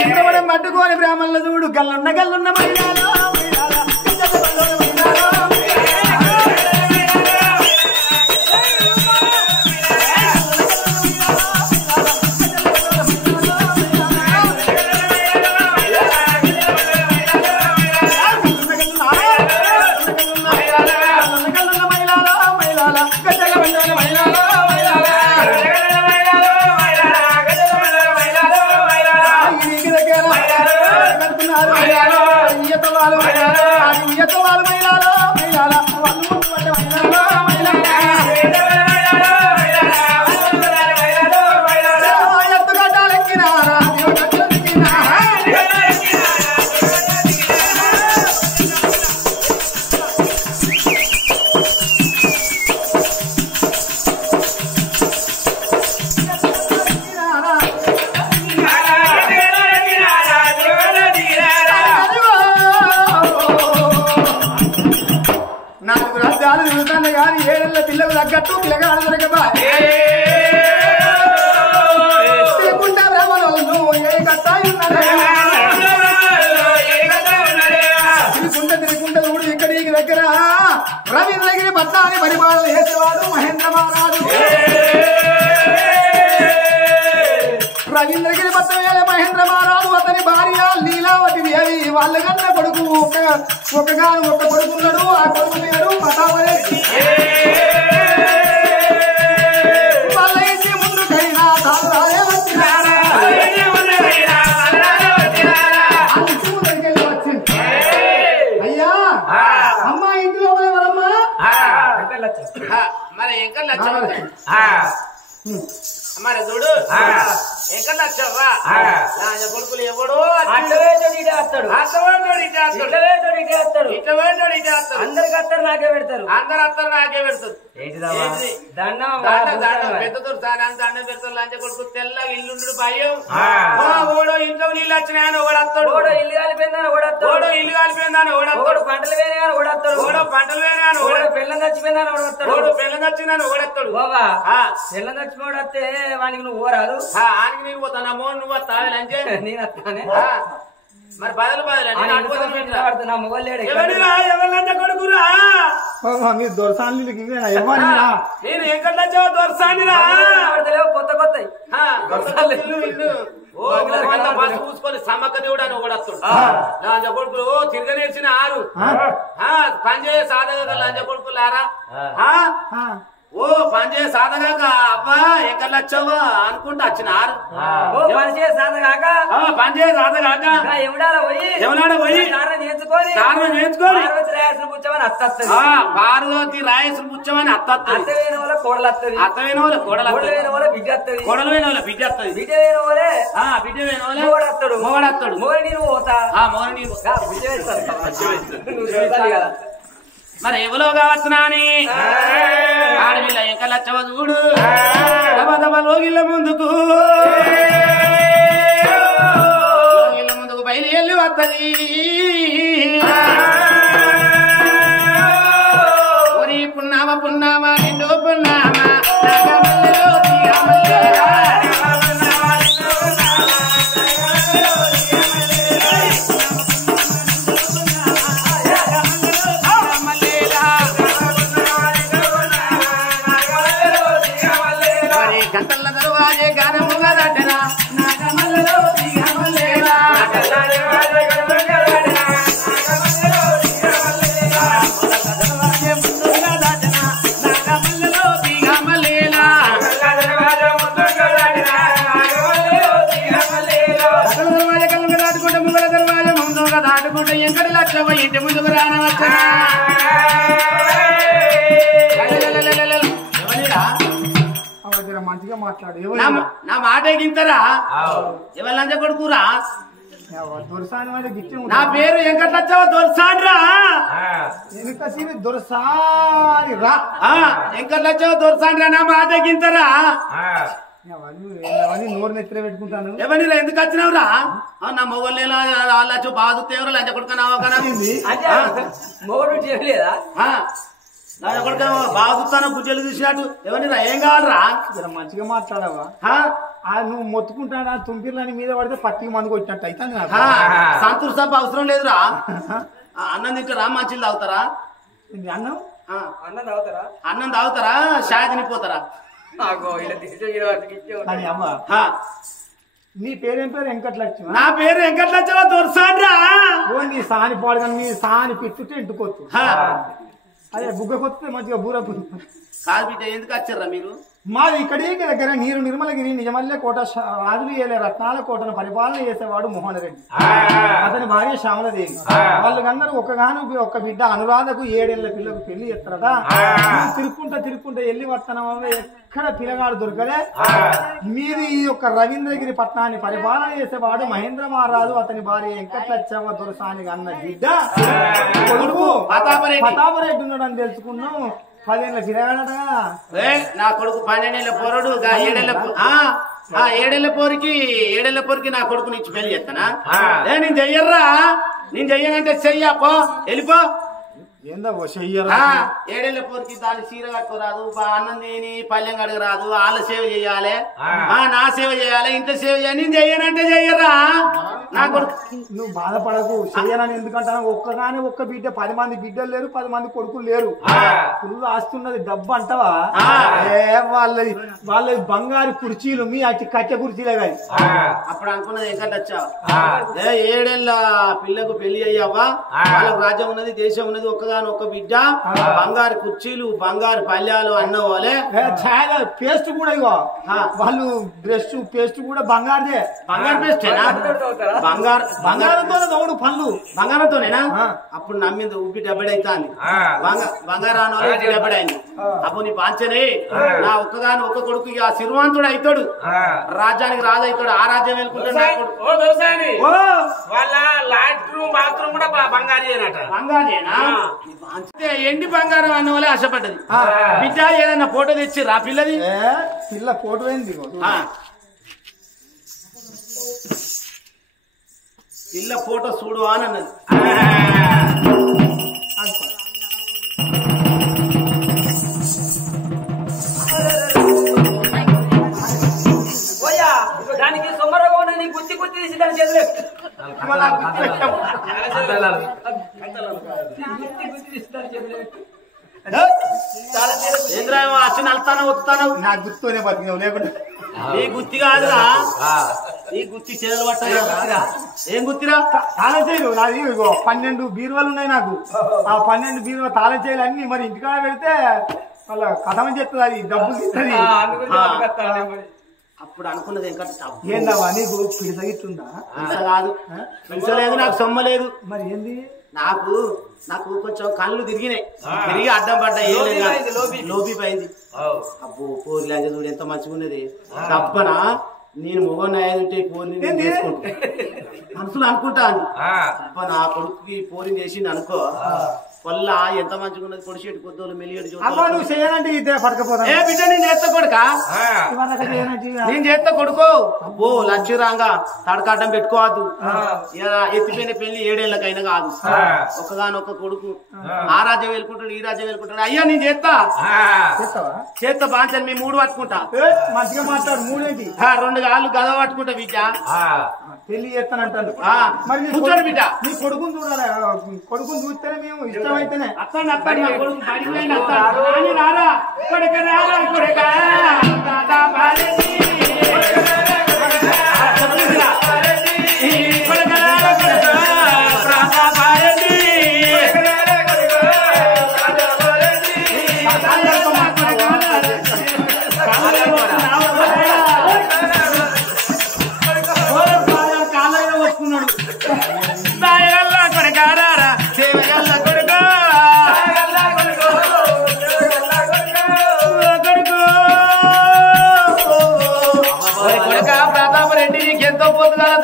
ఇంద్రవడం పట్టుకోని బ్రాహ్మణులు చూడు గల్లున్న మైలాలో పిల్లలు తగ్గట్టు పిల్లగాడు దొరకబా తిరుగుంటా బ్రాహ్మణులు ఏ కట్టాయి తిరుగుంటా చూడు ఇక్కడికి దగ్గర రవీంద్రగిరి పట్టాన్ని పరిపాలన చేసేవాడు మహేంద్ర మహారాజు రవీంద్రగిరి పట్టణ మహేంద్ర మహారాజు అతని భార్య లీలావతి దేవి వాళ్ళ కన్నా కొడుకు ఒక కొడుకున్నాడు ఆ కొడుకు పేరు పటావరేసి అయ్యా అమ్మా ఇంట్లో ఎవరమ్మా మరి ఇంకా మరి చూడు ఇంకా నచ్చవా కొడుకులు ఎవడు అందరికి అత్తరు నాకే పెడతారు అందరు అత్తరు నాకే పెడతారు పెద్ద దొరుకుతాను దండం పెడతారు లంచ కొడుకు తెల్లగా ఇల్లుండు భయం ఓడో ఇంట్లో నీళ్ళు వచ్చినాయని ఓడస్తాడు ఓడో ఇల్లు కాలిపోయిందని ఓడస్తాడు ఓడో ఇల్లు కాలిపోయిందని ఓడస్తాడు పంటలు వేయని ఓడస్తాడు ఓడో పంటలు వేయని ఓడో పిల్లలు చచ్చిపోయిందని ఓడస్తాడు ఓడో పిల్లలు వచ్చిందని ఓడస్తాడు బాబా పిల్లలు చచ్చిపోతే వానికి నువ్వు ఓరాదు ఆనికి నీకు పోతాను అమ్మో నువ్వు వస్తావు లంచే నేను వస్తానే మరి బదులు నా మొగలు ఎవరి కొడుకురా మీరు దొరసాని నేను ఎక్కడ దొరసానిరా కొత్త కొత్త బస్సు పూసుకొని సమ్మక్క దేవుడు అని ఓడస్తాడు లంచ కొడుకులు తిరగనేసిన ఆరు పనిచేయ సాధగా లంచ కొడుకులారా ఓ పనిచేయ సాధగా అబ్బా ఎక్కడ వచ్చావా అనుకుంటా వచ్చినారు పనిచేయ సాధగాక పనిచేయ సాధగాక ఎవనాడ పోయి నేర్చుకొని పార్వతి రాయసులు పుచ్చమని అత్తత్తది అత్తవేన వాళ్ళ కోడలు వస్తుంది అత్తవేన వాళ్ళ కోడలు బిడ్డ వస్తుంది కోడలు వేన వాళ్ళ బిడ్డ వస్తుంది బిడ్డ వేన వాళ్ళే బిడ్డ వేన వాళ్ళే మొగడత్తాడు మొగడత్తాడు మొగడి నీరు పోతా మొగడి నీరు బిడ్డ వేస్తారు కదా మరి ఎవరో కావచ్చునా అని ఆడపిల్ల ఇంకా లచ్చవ చూడు లోగిళ్ళ ముందుకు బయలుదేరి వస్తుంది ఒరి పున్నామా నిండు పున్నామా గంటల దర్వాజే గానముగా దట్టనా నాగమల్లలో దిగమల్లేలా దాటుకుంటే ముంగల దర్వాజ ముందుగా దాటుకుంటే ఎంకడి లక్షవ ఇంటి ముందుకు రానవచ్చా మంచిగా మాట్లాడు నా మాట గింతరా ఎవరి లంచ కొడుకురా నా పేరు వెంకటలచ్చవ దొరసానిరా దొరసానిరా వెంకటలచ్చవ దొరసానిరా నా మాట గింతరా నోరు నెత్తిన పెట్టుకుంటాను ఎవరిరా ఎందుకు వచ్చినావురా నా మొగలు వాళ్ళచ్చు బాధ ఎవరు లంచ కొడుకున్నావా మొగడు చేయలేదా నా కొడుకు బాధ గుజ్జలు చూసినట్టు ఎవరిరా ఏం కావాలరా మంచిగా మాట్లాడవా నువ్వు మొత్తుకుంటాడా తుంపిర్లని మీద పడితే పత్తికి మందు కొట్టినట్టు అయితే సంతూర్ సభ అవసరం లేదురా అన్నం తింటారా మంచిలు తాగుతారా అన్నం అన్నం తాగుతారా షాయ్ తినిపోతారా అమ్మ నీ పేరేం పేరు వెంకటలక్ష్మి నా పేరు వెంకటలక్ష్మి దొరసాడ్రా నీ సాని పాడు కానీ నీ సాని పిత్తుతే ఇంటికొచ్చు అదే బుగ్గ కొత్తే మంచిగా బూర కాదు బిడ్డ ఎందుకు వచ్చారా మీరు మాది ఇక్కడికి దగ్గర నీరు నిర్మలగిరి నిజమల్లె కోట రాజులు ఏలే రత్నాల కోటను పరిపాలన చేసేవాడు మోహన్ రెడ్డి అతని భార్య శ్యామలదేవి వాళ్ళకందరూ ఒక్క బిడ్డ అనురాధకు 7 ఏళ్ల పిల్లకు పెళ్లి చేస్తారట తిరుక్కుంటా వెళ్ళి వస్తాన ఎక్కడ పిల్లగాడు దొరకలే మీది ఈ యొక్క రవీంద్రగిరి పట్టణాన్ని పరిపాలన చేసేవాడు మహేంద్ర మహారాజు అతని భార్య వెంకటలక్ష్మ దొరసాని అన్న బిడ్డ కొడుకు ప్రతాపరెడ్డి ఉన్నాడని తెలుసుకున్నాం 10 ఏళ్ళ పిల్లగాడట నా కొడుకు 12 ఏళ్ల పోరడు 7 ఏళ్ల పోరికి నా కొడుకు నుంచి పెళ్లి చేస్తానా నేను చెయ్యర్రా నేను చెయ్యనంటే చెయ్యపో వెళ్ళిపో ఏందో చెయ్యరా 7 ఏళ్ల పోరికి దాని చీర కట్టుకోరాదు అన్నం తిని పల్లెం కడగరాదు వాళ్ళ సేవ చేయాలి నా సేవ చేయాలి ఇంత సేవ చేయాలి నేను చెయ్యనంటే చెయ్యరా నా కొడుకు నువ్వు బాధపడకు చెయ్యనని ఎందుకంటావు ఒక్క బిడ్డ 10 మంది బిడ్డలు లేరు 10 మంది కొడుకులు లేరు ఫుల్ ఆస్తున్నది డబ్బు అంటావా వాళ్ళ బంగారు కుర్చీలు మీ అట్టి కట్టె కుర్చీలే కానీ అప్పుడు అనుకున్నది వెంకటచ్చా 7 ఏళ్ల పిల్లకు పెళ్లి అయ్యావా వాళ్ళకు రాజ్యం ఉన్నది దేశం ఉన్నది ఒక్క బిడ్డ బంగారు కుర్చీలు బంగారు పల్లెలు అన్నవాళ్ళే చాలా పేస్ట్ కూడా ఇగో వాళ్ళు బ్రష్ పేస్ట్ కూడా బంగారుదే బంగారు పేస్టేనా బంగారంతో పళ్ళు బంగారంతోనేనా అప్పుడు నమ్మింది ఉబ్బి డబ్బడైతాంది బంగారాను డబ్బడైంది అప్పుడు నీ పాంచనే నా ఒక్క కొడుకు ఇక సిరివంతుడు అవుతాడు రాజ్యానికి రాజవుతాడు ఆ రాజ్యం వెళ్ళుకుంటాడు వాళ్ళ లాట్రూమ్ బాత్రూమ్ కూడా బంగారేనా ఎండి బంగారం అన్న వాళ్ళే ఆశపడ్డది బిడ్డ ఏదన్నా ఫోటో తెచ్చి రా పిల్లది పిల్ల ఫోటో అయింది పిల్ల ఫోటో చూడు అని అన్నది దానికి సొమ్మరగా ఉన్నది గుత్తి తీసి దాని చేతులు ఏంద్రామో వచ్చి నలుతాను వస్తాను నా గుర్తునే బతికినావు లేకుండా నీ గుత్తి కాదురా నీ గుత్తి చేతులు పట్టాలి ఏం గుత్తిరా తాళం చేయలు నాది 12 బీరువాలు ఉన్నాయి నాకు ఆ 12 బీరువా తాళం చేయలు అన్ని మరి ఇంటికాడ పెడితే వాళ్ళ కథమని చెప్తుంది అది డబ్బులు ఇస్తుంది అప్పుడు అనుకున్నది ఇంకా ఏందవా నీకు పిడిసగిట్టుందా కాదు పిలిచలేదు నాకు సొమ్మ లేదు మరి ఏంది నాకు కొంచెం కళ్ళు తిరిగినాయి తిరిగి అడ్డం పడ్డాయి లోబీ పోయింది అబ్బో పోర్లు అంటే చూడు ఎంత మంచిగా ఉన్నది తప్పనా నేను మొగోని అయ్యేది పోరిని నేను చేసుకుంటా మనసులు అనుకుంటాను అబ్బా నా కొడుకుకి పోరిని చేసింది అనుకో పొల్ల ఎంత మంచిగా ఉన్నది పొడిచేటి కొద్దోలు మెలియడు నువ్వు చేయాలంటే ఇదే పడకపోతా ఏ బిడ్డ నేను చేస్తా కొడుకా నేను చేస్తా కొడుకో అబ్బో లక్ష్యరాంగా తడకాటం పెట్టుకోవద్దు ఎత్తిపోయిన పెళ్లి 7 ఏళ్ళకైనా కాదు ఒక్కగానొక్క కొడుకు ఆ రాజ్యం వెళ్ళుకుంటాడు ఈ రాజ్యం వెళ్ళుకుంటాడు అయ్యా నేను చేస్తా బాంచని మీ 3 పట్టుకుంటా మంచిగా మాట్లాడు 3 ఏంటి 2 కాళ్ళు గద పట్టుకుంటా బిడ్డ పెళ్లి చేస్తానంటాను మరి కూర్చోడు బిడ్డ నీ కొడుకుని చూడాలి కొడుకుని చూస్తేనే మేము ఇష్టమైతేనే అత్తాను కొడుకు పడిపోయింది అత్తాను రారా కొడుక రారా కొడుక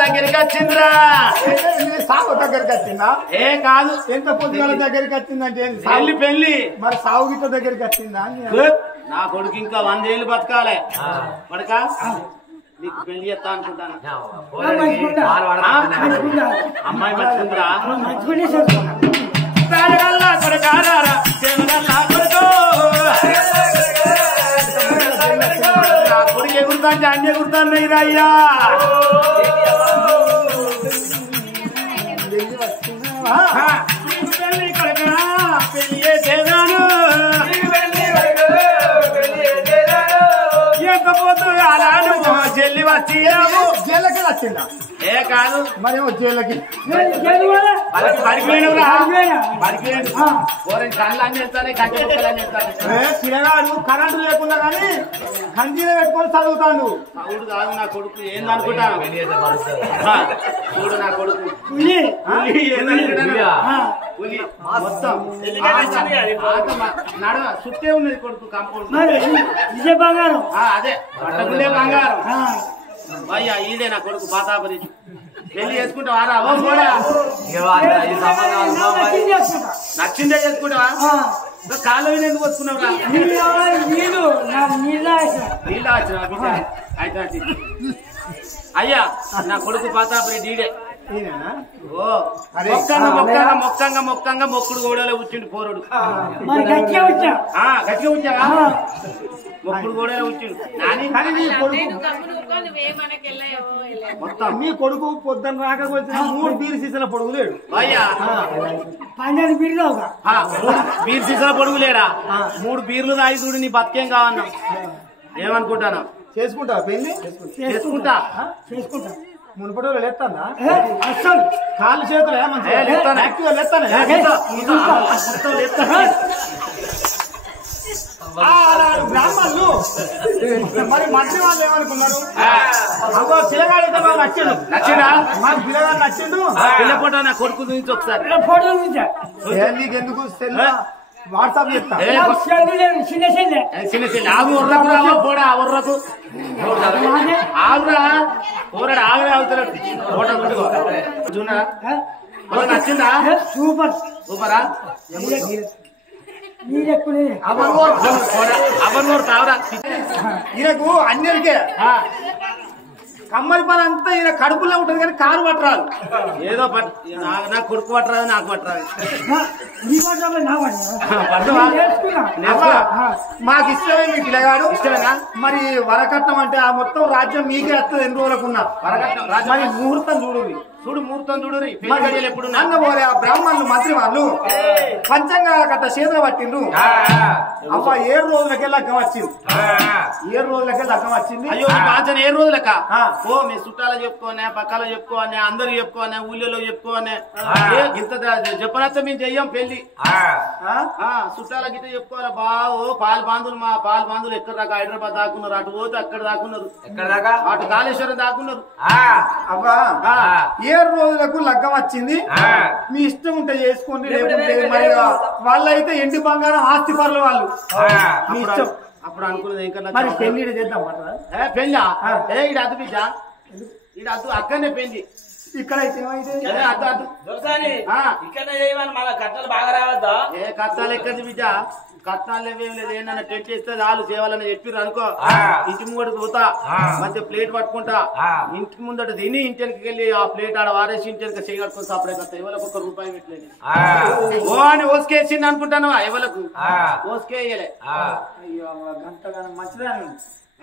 దగ్గరికి వచ్చిందిరా సాగు దగ్గరికి వచ్చిందా ఏ కాదు ఎంత పొద్దుగాల దగ్గరికి వచ్చిందంటే పెళ్లి మరి సాగు గిట్ట దగ్గరికి వచ్చిందా నా కొడుకు ఇంకా 100 ఏళ్ళు బతకాలే పడక నీకు పెళ్లి చేస్తా అనుకుంటాను అమ్మాయి మంచిగుందిరా కొడుకు ఎగురుతాడు ఎగురుతాంటే అన్ని ఎగురుతాన్నాయి అయ్యా. పెళ్లి కొడుకునా పెళ్లి చేసేదాను ఎంకపోతూ అలాను జల్లి వచ్చి జైలకి వచ్చిందా? ఏ కాదు మరేమో జైలకి పిల్లగాడు కరెంటు లేకుండా కానీ కంజీలో పెట్టుకొని చదువుతాడు. అవుడు కాదు నా కొడుకు ఏందనుకుంటాను చూడు నా కొడుకు పులి మొత్తం నడ చుట్టే ఉన్నది కొడుకు కాంపౌండ్ బంగారం అదే పట్టపులే బంగారం అయ్యా ఈడే నా కొడుకు పాతాపరి పెళ్లి చేసుకుంటావా ఓ కూడా నచ్చిందే చేసుకుంటావా కాళ్ళ మీద ఎందుకు వస్తున్నావురా నీళ్ళ వచ్చిన అయితే అయ్యా నా కొడుకు పాతాపరి డీడే ఓ మొక్కంగా మొక్కుడు గోడలో కూర్చుండు పోరుడు గట్టిగా వచ్చావా మొక్కుడు గోడలో కూర్చుండు కానీ మొత్తం నీ కొడుకు పొద్దున్న రాకపోతే 3 బీర్ సీసాల పొడుగు లేడు. అయ్యా 12 బీర్లు బీర్ సీసాల పొడుగు లేడా 3 బీర్లు తాగి చూడు నీ బతికేం కావన్నా ఏమనుకుంటాను చేసుకుంటావా పెళ్లి? చేసుకుంటా మునుపటి వాళ్ళు లేస్తానా అసలు కాళ్ళు చేతులు బ్రాహ్మణులు మరి మంత్రి వాళ్ళు ఏమనుకున్నారు? అగో పిల్లగాడైతే వాళ్ళు నచ్చిందా? మాకు పిల్లగాడు నచ్చిండు. పిల్ల ఫోటో నా కొడుకు నుంచి ఒకసారి నీకెందుకు వాట్సాప్ చెప్తా చిన్న చిన్న ఆగు పోడా వర్రకు ఆగురా పోరాడు ఆగరే అవుతాడు ఫోటో చూడరా నచ్చిందా? సూపరా అవర్ కావరా ఈయనకు అన్నిటికే కమ్మరి పని అంతా ఈయన కడుపులో ఉంటుంది కానీ కారు పట్టరాదు. ఏదో నా కొడుకు పట్టరాదు నాకు పట్టరాదు. మాకు ఇష్టమే మీ పిల్లగాడు ఇష్టమేనా? మరి వరకట్నం అంటే ఆ మొత్తం రాజ్యం మీకే వస్తుంది. ఎన్ని రోజులకున్నా వరకట్నం మరి ముహూర్తం చూడు ముహూర్తం చూడు ఎప్పుడు నన్న పోలే ఆ బ్రాహ్మణులు మంత్రి వాళ్ళు పంచంగాల కట్ట చేతులు పట్టిండ్రు. అవ్వ 7 రోజులకే లగ్గం వచ్చింది. 7 రోజులకే లగ్గం వచ్చింది. అయ్యో పాచన 7 రోజులక ఓ మీ చుట్టాలు చెప్పుకోనే పక్కలో చెప్పుకోనే అందరు చెప్పుకోనే ఊళ్ళో చెప్పుకోనే ఇంత చెప్పనత్త మేము చెయ్యం పెళ్లి చుట్టాల గిట్ట చెప్పుకోవాలి బావో పాలు బాంధులు ఎక్కడ దాకా హైదరాబాద్ దాకున్నారు అటు పోతే అక్కడ దాకున్నారు అటు కాళేశ్వరం దాకున్నారు. అవ్వా 7 రోజులకు లగ్గం వచ్చింది. మీ ఇష్టం ఉంటే చేసుకోండి లేకుంటే మరి వాళ్ళైతే ఎండి బంగారం ఆస్తి పరుల వాళ్ళు మీ ఇష్టం. అప్పుడు అనుకున్నది ఇంకా మరి పెళ్లి చేద్దాం పెళ్ళా ఈడ అద్దు బిడ్డ ఈడ అద్దు అక్కడనే పెళ్లి ఇక్కడైతే ఇక్కడ మన కట్టాలు బాగా రావద్దా? ఏ కట్టాలు ఎక్కడి బిడ్డ కట్నాలు ఏం లేదు ఏంటన్నా టెంట్ చేస్తే చాలు సేవాలని చెప్పిర్రు అనుకో ఇంటి ముంగడికి పోతా మధ్య ప్లేట్ పట్టుకుంటా ఇంటి ముందట తిని ఇంటికి వెళ్ళి ఆ ప్లేట్ ఆడ వారేసి ఇంటికి చేయగలుగుతుంది సపరేట్ వస్తా ఎవరికి ₹1 పెట్టలేదు ఓ అని ఓసుకేసింది అనుకుంటాను ఎవరికి ఓసుకేయలే. అయ్యో గంటగానం మంచిదాన్ని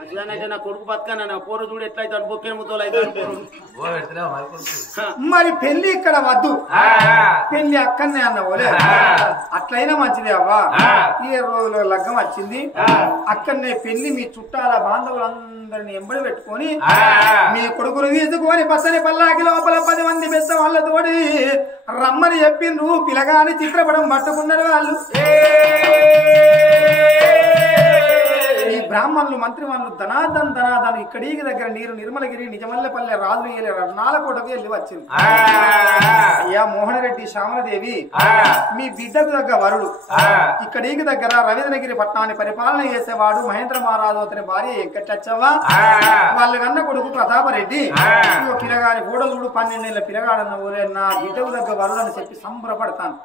అట్లానైతే నా కొడుకు బతకన్నా పోరు చూడు ఎట్లయితే బొక్కిన ముద్దలు అయితే మరి పెళ్లి ఇక్కడ వద్దు పెళ్లి అక్కడనే అన్నవోలే అట్లయినా మంచిదే అవ్వా. 7 రోజుల లగ్గం వచ్చింది అక్కడనే పెళ్లి మీ చుట్టాల బాంధవులందరినీ ఎంబడి పెట్టుకొని మీ కొడుకును తీసుకొని పచ్చని పల్లాకి లోపల 10 మంది పెద్ద వాళ్ళతోటి రమ్మని చెప్పిండ్రు. పిల్లగాని చిత్రపటం పట్టుకున్నారు వాళ్ళు. ఈ బ్రాహ్మణులు మంత్రి వాళ్ళు ధనాదన్ ఇక్కడికి దగ్గర నీరు నిర్మలగిరి నిజమల్లపల్లె రాజులు వెళ్ళి రత్నాలకోటకు వెళ్ళి వచ్చింది. అయ్యా మోహనరెడ్డి శ్యామలదేవి మీ బిడ్డకు దగ్గర వరుడు ఇక్కడికి దగ్గర రవీంద్రగిరి పట్టణాన్ని పరిపాలన చేసేవాడు మహేంద్ర మహారాజు అతని భార్య వెంకటచ్చవ్వ వాళ్ళ కన్న కొడుకు ప్రతాపరెడ్డి. పిల్లగాని గోడలుడు 12 ఏళ్ల పిల్లగాడన్న ఊరే నా బిడ్డకు దగ్గర వరుడు అని చెప్పి సంబరపడతాను.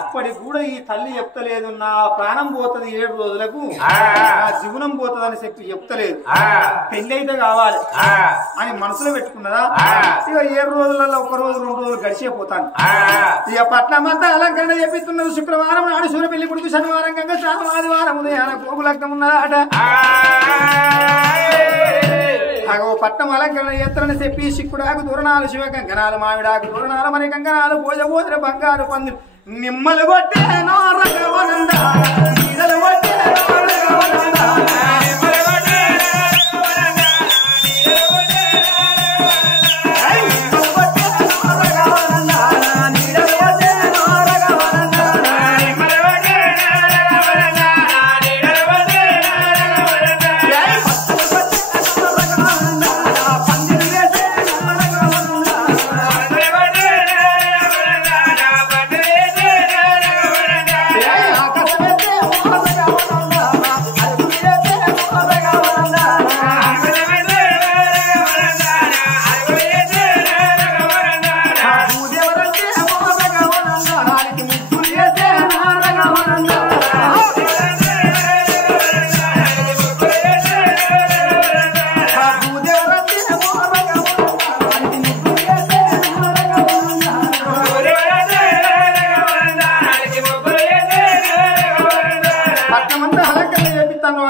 అప్పటికి కూడా ఈ తల్లి చెప్తలేదు నా ప్రాణం పోతుంది 7 రోజులకు నా జీవనం పోతుందని చెప్పి చెప్తలేదు. పెళ్లి అయితే కావాలి అని మనసులో పెట్టుకున్నదా? ఇక 7 రోజులలో 1 రోజు 2 రోజులు గడిచిపోతాను. ఇక పట్నం అంతా అలంకరణ చేపిస్తున్నది. శుక్రవారం నాడు సూర్య పెళ్లి కొడుకు, శనివారం గంగ, ఆదివారం ఉదయాన కోపు లగ్నం ఉన్నదాట. అగో పట్నం అలంకరణ ఎత్తరని చెప్పి సిక్కుడాకు దూరణాలు శివ కంకణాలు మామిడాకు దూరణాలు మరి కంకణాలు పూజ పోతున్న బంగారు పందులు నిమ్మలు కొట్టే నోరగవనందా నీడలు కొట్టే నోరగవనందా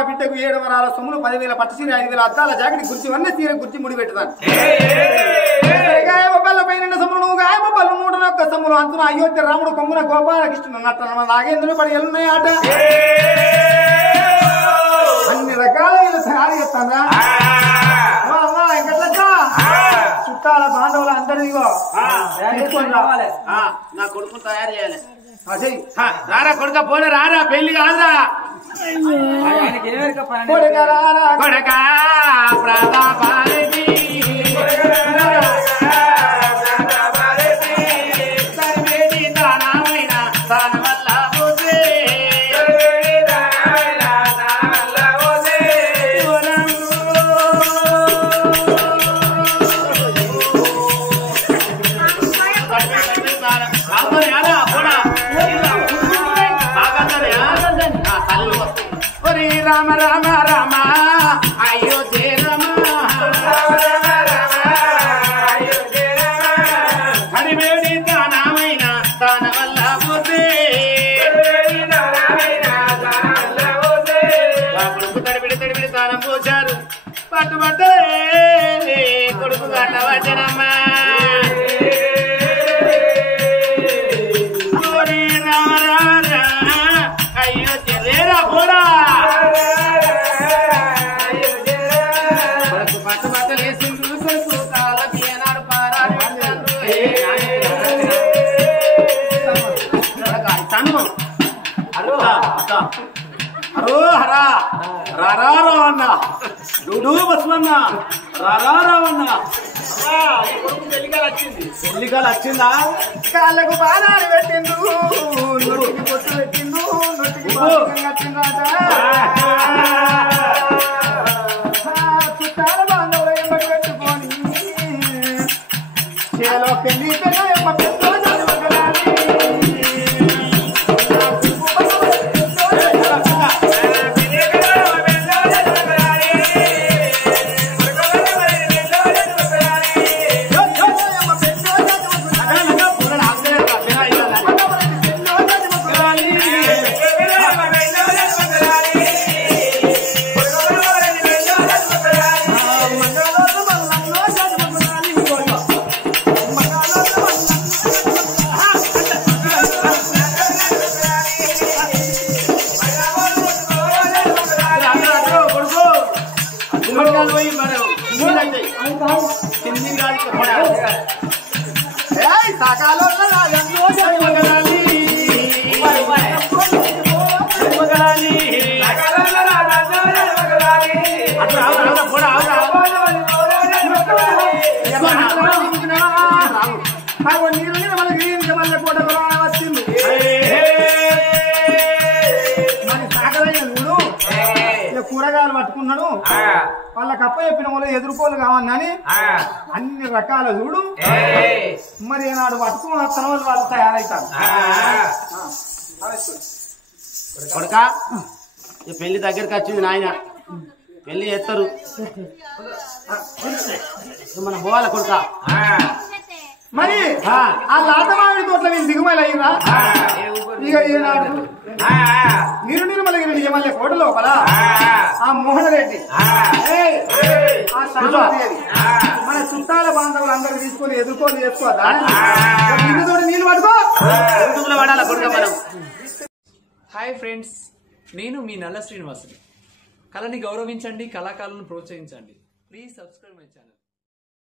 బిడ్డకు 7 వరాల సొమ్ములు 10,000 పట్టుసీర 5,000 అద్దాల జాకెట్ కుర్చీ వన్నీ తీర కుర్చీ ముడి పెట్టుతాను గాయబొబ్బల పైన సొమ్ములు నువ్వు గాయబొబ్బలు 101 సొమ్ములు అంతున అయోధ్య రాముడు కొమ్మున గోపాలకృష్ణుడు నట్ట నాగేంద్రుడు పడి ఎల్లున్నాయి ఆట అన్ని రకాలైన తయారు చేస్తానా వెంకటలక్క చుట్టాల బాంధవులు అందరిదిగో నా కొడుకుని తయారు చేయాలి రారా కొడుక పోలే రారా పెళ్లి కాదురా కొడక ప్రతాపారెడ్డి తానమైన తాన వల్ల రామ రామ రామ అయోధ్య రామ హరివేడి తానమైన తాన వల్ల పోతే కొడుకు తడిబిడి తానం పోశారు పట్టుబట్టే కొడుకు గట్ట వచ్చనమ్మా అయోధ్య లేరా పోరా అరో హరా రారా రావన్న డూడు బస్మన్న రారా రావన్న పెళ్లికాలు వచ్చిందా కాళ్ళకు బాణాలు పెట్టిండు నొట్టికి పొట్టు పెట్టిండు నొట్టికి చుట్టాల బాంధవులు ఎమ్మటి పెట్టుకొని చేలో పెళ్లి ఎమ్మ పెద్ద కూరగాయలు పట్టుకున్నాడు వాళ్ళకి అప్ప చెప్పిన వాళ్ళు ఎదుర్కోలు కావని అన్ని రకాల చూడు మరి నాడు పట్టుకున్న తర్వాత వాళ్ళు తయారవుతారు కొడుక పెళ్లి దగ్గరికి వచ్చింది నాయన పెళ్లి చేస్తారు మనం పోవాలి కొడుక మరి ఆ లాతమావిడి తోట్ల వీళ్ళు దిగుమల అయ్యిందా ఇక ఈనాడు నీరు నిర్మలగిరి నిజమల్లె కోట లోపల ఆ మోహన్ రెడ్డి ఆ శాంతాదేవి మన చుట్టాల బాంధవులు అందరూ తీసుకొని ఎదుర్కొని చేసుకోవద్దా ఇందుతోటి నీళ్ళు పడుకో పడాల కొడుక మనం. హాయ్ ఫ్రెండ్స్, నేను మీ నల్ల శ్రీనివాసుని. కళని గౌరవించండి, కళాకారులను ప్రోత్సహించండి. Please subscribe my channel.